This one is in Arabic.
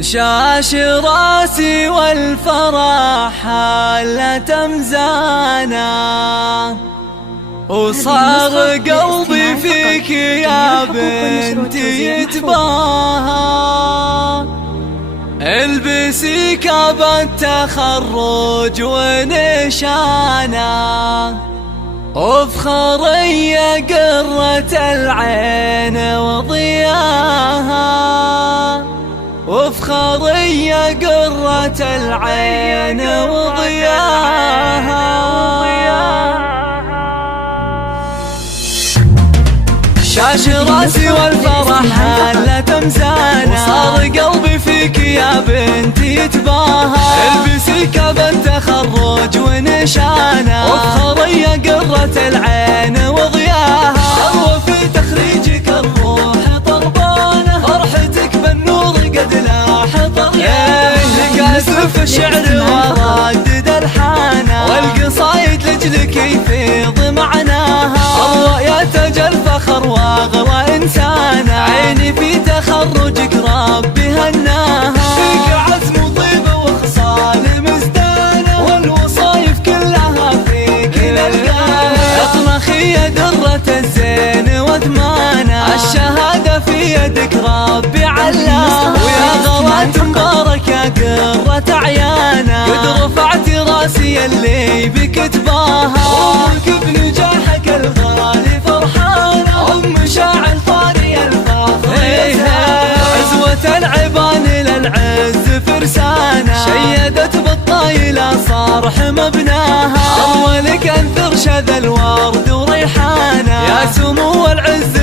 شاش راسي والفرح حالة مزانا، وصار قلبي فيك يا بنتي يتباهى. البسي كاب التخرج ونشانا، وافخري يا قرة العين وضياها، وافخري يا قرة العين وضياها. شاش راسي والفرح حالة مزانا، وصار قلبي فيك يا بنتي يتباهى. البسي كاب التخرج ونشانا، وافخري يا قرة العين وضياها. سوى في تخريجك الروح طربانة، فرحتك بالنور قد لاح طريانة. كاسف الشعر وردد الحانة، والقصايد لجلك يفيض معناها. الله يا تاج الفخر واغلى انسانة، عيني في تخرجك ربي هناها. فيك عزم وطيبة وخصال مزدانة، والوصايف كلها فيك نلقاها. اطنخي يا درة الزين وثمانة، الشهادة في يدك ربي علاها. ويا غلات مبارك يا قرة عيانا، قد رفعتي راسي اللي بك تباها. وامك بنجاحك الغالي فرحانة، ام شاعر طاري الفخر عزوة العبان للعز فرسانة، شيدت بالطايلة صارح مبناها. اولك انثر شذا الورد وريحانة، يا سمو العز